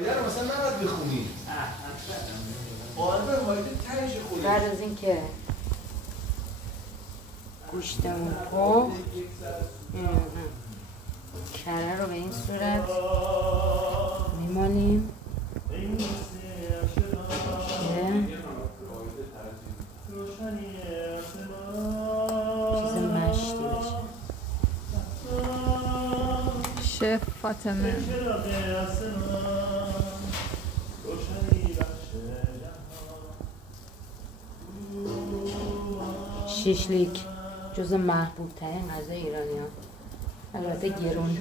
مثلا نباید بخونی آلبه باید تهش خونی بعد از این که گوشتمون پخت کره رو به این صورت میمالیم چیز مشتی بشه. شف فاطمه شیشلیک جز محبوب ترین غذای ایرانیان، البته گرون.